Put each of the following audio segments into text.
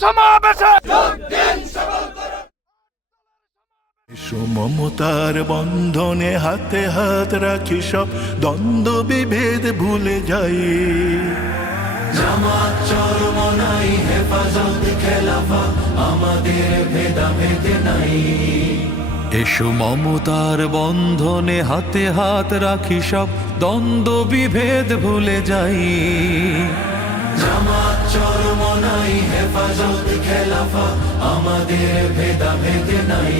সমাবেশে মমতার বন্ধনে হাতে হাত রাখি, সব দ্বন্দ্ব বিভেদ ভুলে যাই। জামাত চরমনাই হেফাজত খেলাফা, আমাদের ভেদাভেদ নাই। এসো মমতার বন্ধনে হাতে হাত রাখি, সব দ্বন্দ্ব বিভেদ ভুলে যাই। জামাত চরমনাই হেফাজত খেলাফা, আমাদের ভেদাভেদ নাই।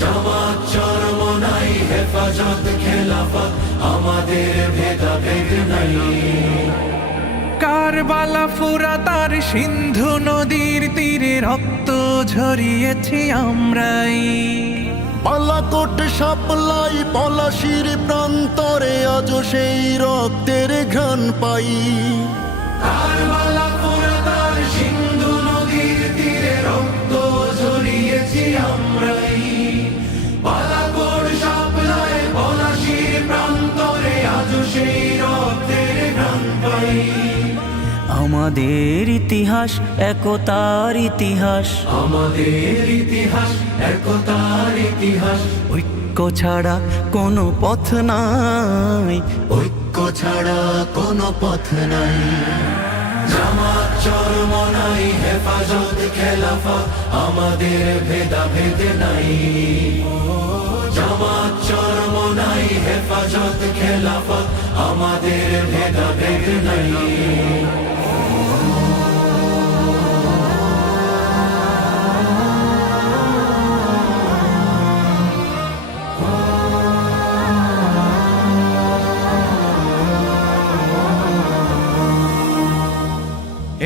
জামাত চরমনাই হেফাজত খেলাফা, আমাদের ভেদাভেদ নাই। কারবালা ফুরাতার সিন্ধু নদীর তীরে রক্ত ঝরিয়েছি আমরাই। বালাকোট সাপলাই পলাশির প্রান্তরে আজ সেই রক্তের ঘ্রাণ পাই। কারবালা ফুরাতার সিন্ধু নদীর তীরে রক্ত ঝরিয়েছি আমরাই। বালাকোট সাপলায় পলাশির প্রান্তরে আজ সেই রক্তের ঘ্রাণ পাই। আমাদের ইতিহাস একতার ইতিহাস, আমাদের ইতিহাস একতার ইতিহাস। ঐক্য ছাড়া কোনো পথ নাই, ঐক্য ছাড়া কোনো পথ নাই। জামাত চরমনাই হেফাজত খেলাফা, আমাদের ভেদাভেদ নাই। জামাত চরমনাই হেফাজত খেলাফা, আমাদের ভেদাভেদ নাই।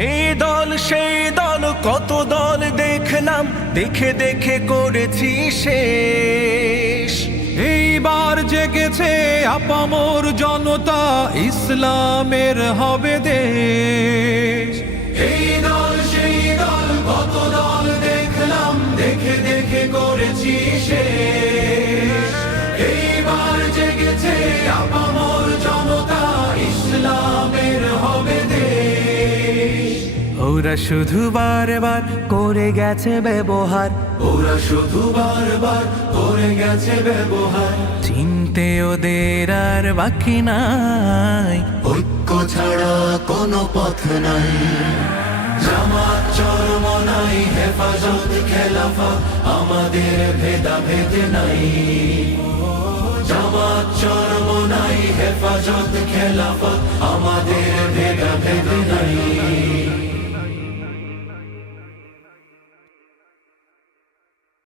এই দল সেই দল কত দল দেখলাম, দেখে দেখে করেছি শেষ। এইবার জেগেছে আপামর জনতা, ইসলামের হবে দেশ। এই দল সেই দল কত দল দেখলাম, দেখে দেখে করেছি শেষ। এইবার জেগেছে আপামর জনতা, ইসলামের হবে দেশ। ওরা শুধু বারবার করে গেছে ব্যবহার, ওরা শুধু বারবার করে গেছে ব্যবহার। চিনতে ওদের আর বাকি নাই। ঐক্য ছাড়া কোনো পথ নাই। জামাত চরমনাই হেফাজত খেলাফা, আমাদের ভেদাভেদ নাই। জামাত চরমনাই হেফাজত খেলাফা, আমাদের ভেদাভেদ নাই।